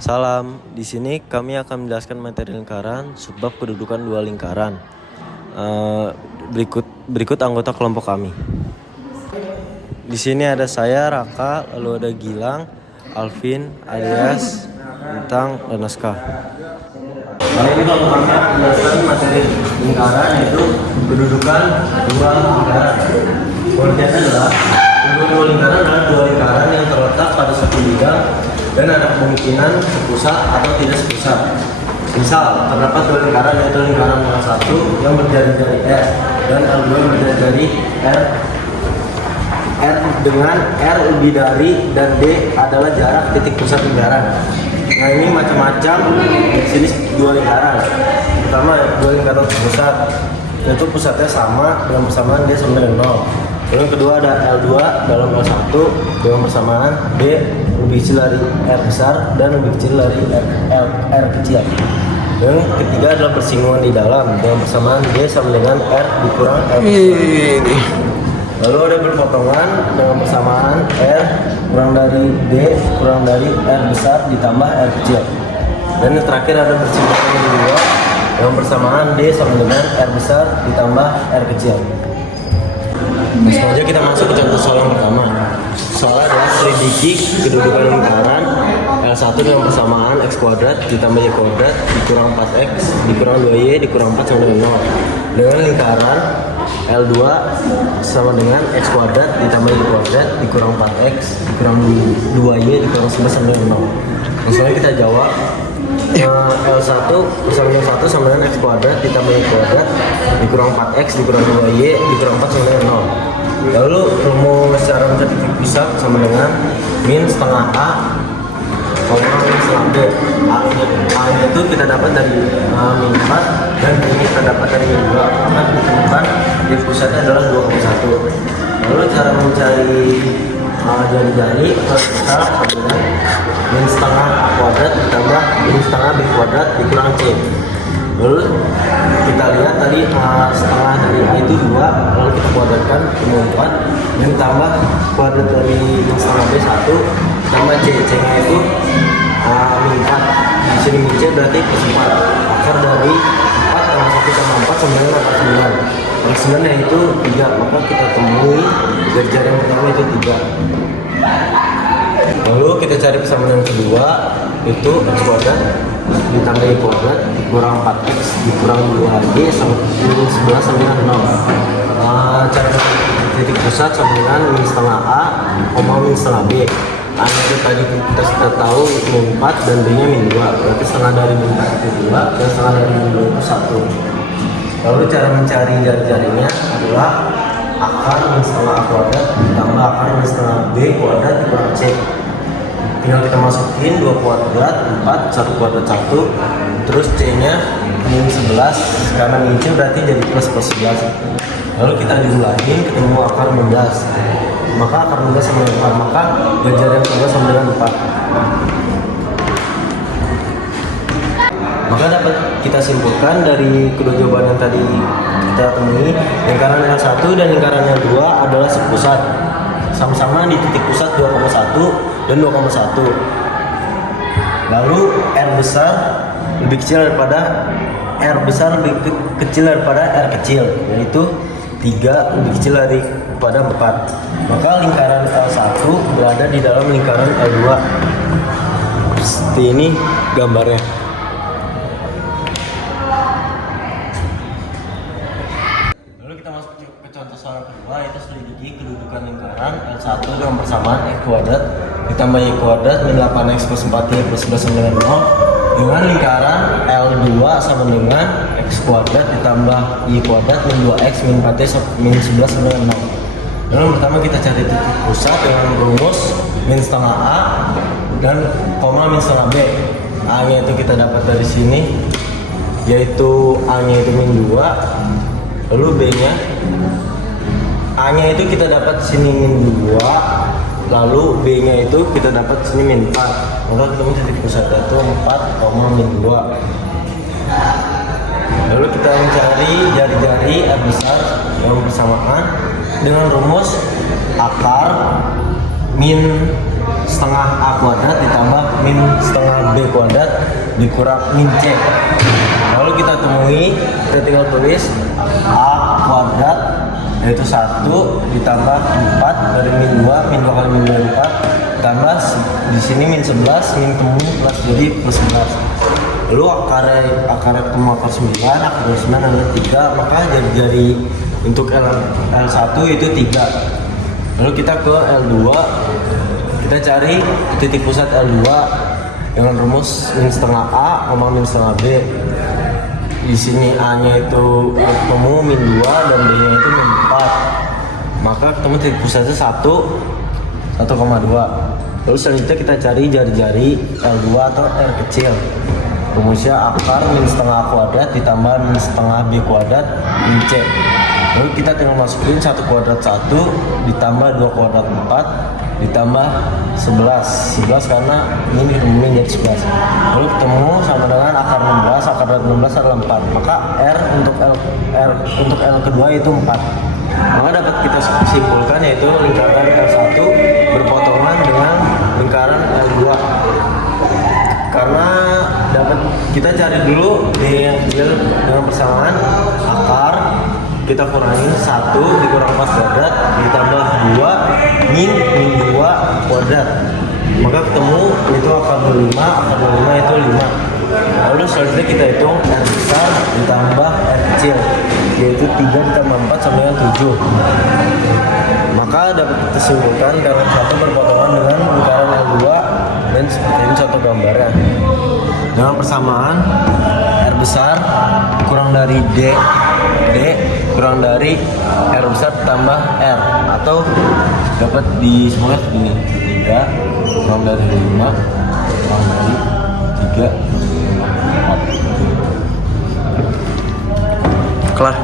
Salam, di sini kami akan menjelaskan materi lingkaran, subbab kedudukan dua lingkaran. Berikut anggota kelompok kami. Di sini ada saya, Raka, lalu ada Gilang, Alvin, Alias, Bintang, dan Naskah. Ini kalau kami menjelaskan materi lingkaran yaitu kedudukan dua lingkaran. Pengertiannya adalah dua lingkaran adalah dua lingkaran yang terletak pada satu bidang dan ada kemungkinan sepusat atau tidak sepusat. Misal, terdapat dua lingkaran yaitu lingkaran L1 yang berjari-jari R dan L2 berjari-jari R dengan R lebih dari dan D adalah jarak titik pusat lingkaran. Nah, ini macam-macam jenis dua lingkaran. Pertama, dua lingkaran pusat, yaitu pusatnya sama dengan persamaan D sama dengan 0. Lalu yang kedua ada L2 dalam L1 dengan persamaan D lebih kecil dari R besar dan lebih kecil dari R kecil. Yang ketiga adalah bersinggungan di dalam dengan persamaan D sama dengan R dikurang R besar. Lalu ada berpotongan dengan persamaan R kurang dari D kurang dari R besar ditambah R kecil. Dan yang terakhir ada bersinggungan di dua dengan persamaan D sama dengan R besar ditambah R kecil. Langsung aja kita masuk ke contoh soal yang pertama. Soalnya adalah selidiki kedudukan lingkaran L1 dengan persamaan X kuadrat ditambah Y kuadrat dikurang 4X dikurang 2Y dikurang 4 sama dengan 0 dengan lingkaran L2 sama dengan X kuadrat ditambah Y kuadrat dikurang 4X dikurang 2Y dikurang 11 sama dengan 0. Langsung aja kita jawab. L1 bersama dengan 1 sama dengan X kuadrat ditambah Y kuadrat dikurang 4X dikurang 2Y dikurang 4 sama dengan 0. Lalu rumus cara mencari titik pusat sama dengan min setengah A min setengah B. A itu kita dapat dari min 4 dan B kita dapat dari min 2. Maka ditemukan titik pusatnya adalah 2,1. Lalu cara mencari jari-jari atau besar sama dengan min setengah A kuadrat ditambah min setengah B kuadrat dikurang C. Lalu kita lihat tadi setengah dari A itu 2, lalu kita kuadratkan menjadi 4 dan tambah kuadrat dari min setengah B 1 tambah C. C nya itu min 4. Di sini min C berarti plus 4. Akar dari 4 tambah 1 tambah 4 sama dengan akar 9. Akar 9 nya itu 3, maka kita temui jari-jari yang pertama itu 3. Lalu kita cari persamaan yang kedua, itu X kuadrat ditambah Y kuadrat dikurang 4X dikurang 2Y sama min 11 sama dengan 0. Cara titik pusat sama dengan min setengah A, min setengah B. A itu tadi kita sudah tahu min 4 dan B nya min 2, berarti setengah dari min 4 itu 2 dan setengah dari min 2 itu 1. Lalu cara mencari jari-jarinya adalah akar min setengah A kuadrat ditambah akar min setengah B kuadrat dikurang C. Tinggal kita masukin 2 kuadrat 4, 1 kuadrat 1, terus C nya min 11, karena min C berarti jadi plus 11. Lalu kita diulangin ketemu akar 16, maka akar 16 sama dengan 4, maka jari yang kedua sama dengan 4. Maka dapat kita simpulkan dari kedua jawaban yang tadi kita temui, lingkaran L1 dan lingkaran L2 adalah sepusat, sama-sama di titik pusat 2,1 dan 2,1. Lalu R besar lebih kecil daripada R besar lebih kecil daripada R kecil, yaitu 3 lebih kecil daripada 4. Maka lingkaran L1 berada di dalam lingkaran L2. Seperti ini gambarnya. Contoh soal kedua yaitu selidiki kedudukan lingkaran L1 dengan persamaan X kuadrat ditambah Y kuadrat min 8X plus 4Y plus 11 sama dengan 0 dengan lingkaran L2 sama dengan X kuadrat ditambah Y kuadrat min 2X min 4Y min 11 sama dengan 0. Lalu pertama kita cari titik pusat dengan rumus min setengah A dan koma min setengah B. A nya itu kita dapat dari sini, yaitu A nya itu min 2, lalu B nya A nya itu kita dapat sini min 2, lalu B nya itu kita dapat sini min 4. Maka ketemu titik pusatnya itu 4, min 2. Lalu kita mencari jari-jari R besar yang bersamaan dengan rumus akar min setengah A kuadrat ditambah min setengah B B kuadrat dikurang min C. Lalu kita temui, kita tinggal tulis A kuadrat yaitu 1 ditambah 4 dari min 2 kali min 2 4 tambah di sini min 11 min temu plus jadi plus 11. Lalu akar ketemu akar 9, akar 9 adalah 3, maka jadi untuk L1 itu 3. Lalu kita ke L2, kita cari titik pusat L2 dengan rumus min setengah A sama min setengah B. Di sini A-nya itu ketemu min 2 dan B-nya itu min 4. Maka ketemu titik pusatnya 1,2. Lalu selanjutnya kita cari jari-jari L2 atau R kecil. Rumusnya akar min setengah A kuadrat ditambah min setengah B kuadrat min C. Lalu kita tinggal masukin 1 kuadrat 1 ditambah 2 kuadrat 4 ditambah 11 karena min jadi 11. Lalu ketemu sama dengan akar 16, akar dari 16 adalah 4. Maka R untuk L kedua itu 4. Maka dapat kita simpulkan yaitu lingkaran L1 berpotongan dengan lingkaran L2. Karena dapat kita cari dulu dengan persamaan akar, kita kurangin 1 dikurang 4 kuadrat ditambah 2 min 2 kuadrat, maka ketemu itu akar 25 itu 5. Lalu selanjutnya kita hitung R besar ditambah R kecil yaitu 3 ditambah 4 sama dengan 7. Maka dapat kita simpulkan karena satu berpotongan dengan lingkaran L2 dan seperti ini contoh gambarnya. Dengan persamaan R besar kurang dari D kurang dari R besar tambah R, atau dapat disimulkan begini: 3 kurang dari 5 kurang dari 3 4. Kelar.